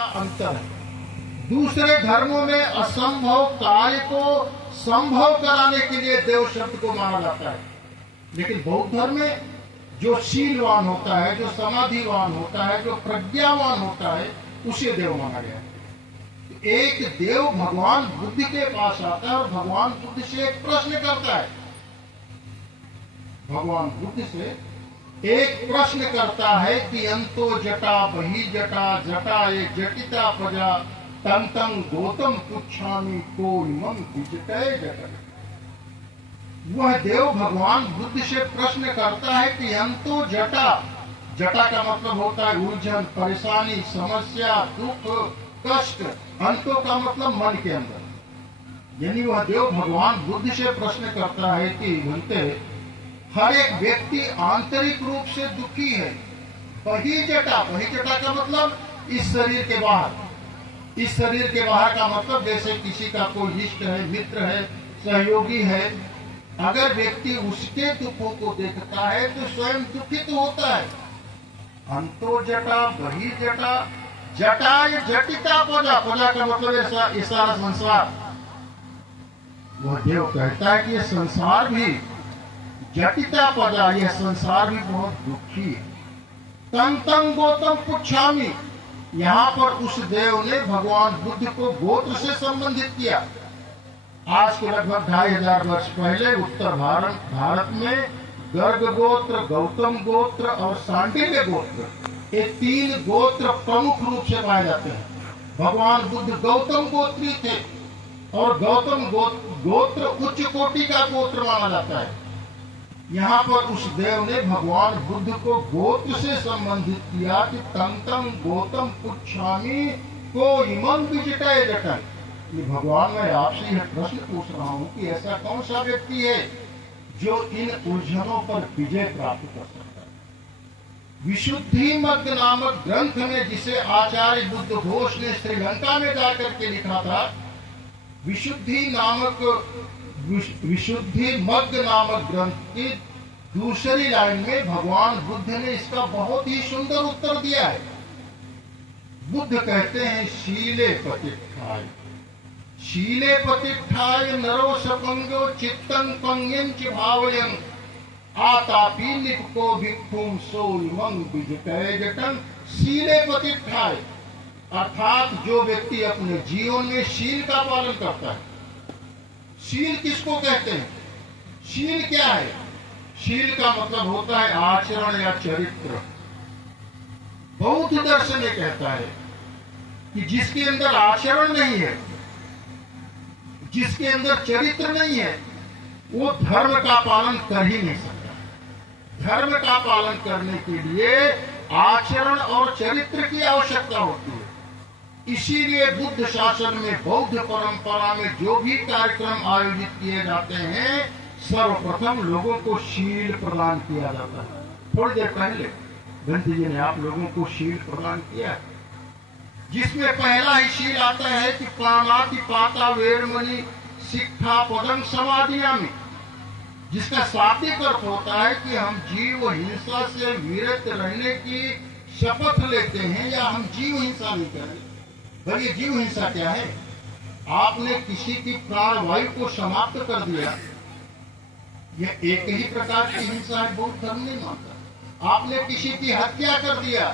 अंतर है। दूसरे धर्मों में असंभव कार्य को संभव कराने के लिए देव शब्द को माना जाता है, लेकिन बौद्ध धर्म में जो शीलवान होता है, जो समाधिवान होता है, जो प्रज्ञावान होता है, उसे देव माना गया है। एक देव भगवान बुद्ध के पास आता है और भगवान बुद्ध से एक प्रश्न करता है। भगवान बुद्ध से एक प्रश्न करता है कि अंतो जटा बही जटा जटा ये जटिता प्रजा तंग तंग गौतम पुच्छामी को इमं विजटय जटय। वह देव भगवान बुद्ध से प्रश्न करता है कि अंतो जटा, जटा का मतलब होता है उलझन, परेशानी, समस्या, दुख, कष्ट। अंतो का मतलब मन के अंदर। यानी वह देव भगवान बुद्ध से प्रश्न करता है कि बनते हर एक व्यक्ति आंतरिक रूप से दुखी है। बही जटा का मतलब इस शरीर के बाहर। इस शरीर के बाहर का मतलब जैसे किसी का कोई इष्ट है, मित्र है, सहयोगी है, अगर व्यक्ति उसके दुखों को देखता है तो स्वयं दुखित होता है। अंतो जटा बही जटा जटा ये जटिता पदा का मतलब ये सारा संसार। वह देव कहता है कि ये संसार भी जटिता पदा, यह संसार भी बहुत दुखी है। तंग तंग गौतम पुच्छामी, यहाँ पर उस देव ने भगवान बुद्ध को गोत्र से संबंधित किया। आज के लगभग 2500 वर्ष पहले उत्तर भारत में गर्ग गोत्र, गौतम गोत्र और सांडिल्य गोत्र, ये 3 गोत्र प्रमुख रूप से पाए जाते हैं। भगवान बुद्ध गौतम गोत्री थे और गौतम गोत्र उच्च कोटि का गोत्र माना जाता है। यहाँ पर उस देव ने भगवान बुद्ध को गोत्र से संबंधित किया कि तंग तंग गौतम पुच्छामी को इमं विजटय जटय। ये भगवान, मैं आपसे यह प्रश्न पूछ रहा हूँ कि ऐसा कौन सा व्यक्ति है जो इन उलझनों पर विजय प्राप्त कर सकता है। विशुद्धि मग्ग नामक ग्रंथ में, जिसे आचार्य बुद्ध घोष ने श्रीलंका में जाकर के लिखा था, विशुद्धि मग्ग नामक ग्रंथ की दूसरी लाइन में भगवान बुद्ध ने इसका बहुत ही सुंदर उत्तर दिया है। बुद्ध कहते हैं शीले पतिष्ठाय, शीले पतिष्ठाय नरो सपंगो चित्तं पंगेंच भावयं आतापि निपको भिक्षुं सो इमं विजटय जटं। शीले पतिष्ठाय अर्थात जो व्यक्ति अपने जीवन में शील का पालन करता है। शील किसको कहते हैं? शील क्या है? शील का मतलब होता है आचरण या चरित्र। बौद्ध दर्शन ये कहता है कि जिसके अंदर आचरण नहीं है, जिसके अंदर चरित्र नहीं है, वो धर्म का पालन कर ही नहीं सकता। धर्म का पालन करने के लिए आचरण और चरित्र की आवश्यकता होती है। इसीलिए बुद्ध शासन में, बौद्ध परंपरा में जो भी कार्यक्रम आयोजित किए जाते हैं, सर्वप्रथम लोगों को शील प्रदान किया जाता है। थोड़ी देर पहले गांधी जी ने आप लोगों को शील प्रदान किया, जिसमें पहला ही शील आता है कि प्राणातिपाता वेरमणि शिक्षा पदम समाधियामि, जिसका शाब्दिक अर्थ होता है कि हम जीव हिंसा से विरत रहने की शपथ लेते हैं या हम जीव हिंसा नहीं करेंगे। भाई ये जीव हिंसा क्या है? आपने किसी की प्राणवायु को समाप्त कर दिया, यह एक ही प्रकार की हिंसा है, बौद्ध धर्म नहीं मानता। आपने किसी की हत्या कर दिया,